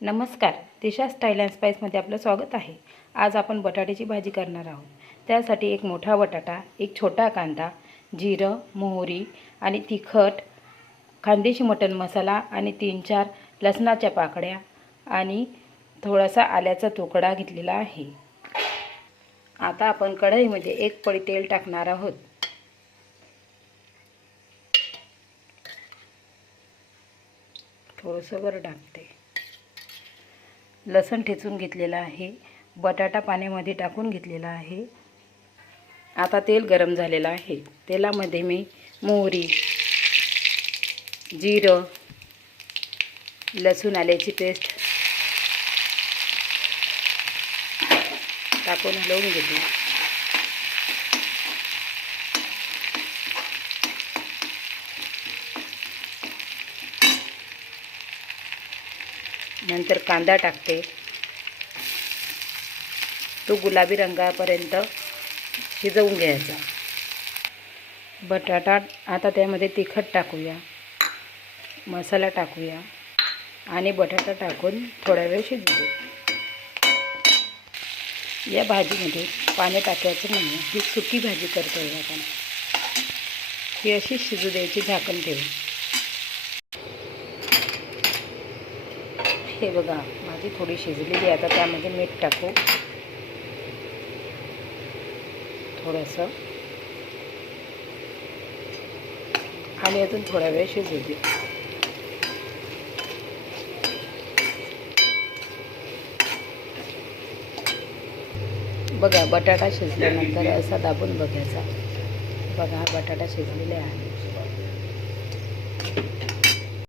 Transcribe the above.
नमस्कार, दिशा style and स्पाइसमध्ये आपलं स्वागत आहे। आज आपण बटाट्याची भाजी करणार आहोत। त्यासाठी एक मोठा बटाटा, एक छोटा कांदा, जिरं, मोहरी आणि तिखट, खानदेशी मटण मसाला आणि 3-4 लसणाच्या पाकळ्या आणि थोडासा आल्याचा तुकडा घेतलेला आहे। आता आपण कढईमध्ये 1 पळी तेल टाकणार आहोत। थोडंसं वर टाकते। लसूण ठेचून घेतलेला आहे, बटाटा पाण्यामध्ये टाकून घेतलेला आहे। आता तेल गरम झालेलं आहे। तेलामध्ये मी मोहरी, जिरं, लसूण आल्याची पेस्ट टाकून हलवून घेते। नंतर कांदा टाकते, तो गुलाबी रंगापर्यंत शिजवून घ्यायचा। बटाटा आता त्यामध्ये तिखट टाकूया, मसाला टाकूया आणि बटाटा टाकून थोडा वेळ शिजवू। या भाजीमध्ये पाणी टाकायचं नाही, ही सुकी भाजी करतोय आपण। ही अशी शिजू द्यायची झाकण ठेवून। हे बघा, भाजी थोडी शिजलेली आहे। आता त्यामध्ये मीठ टाकू थोडंसं आणि अजून थोडा वेळ शिजू दे। बघा, बटाटा शिजल्यानंतर असा दाबून बघायचा। बघा, हा बटाटा शिजलेला आहे।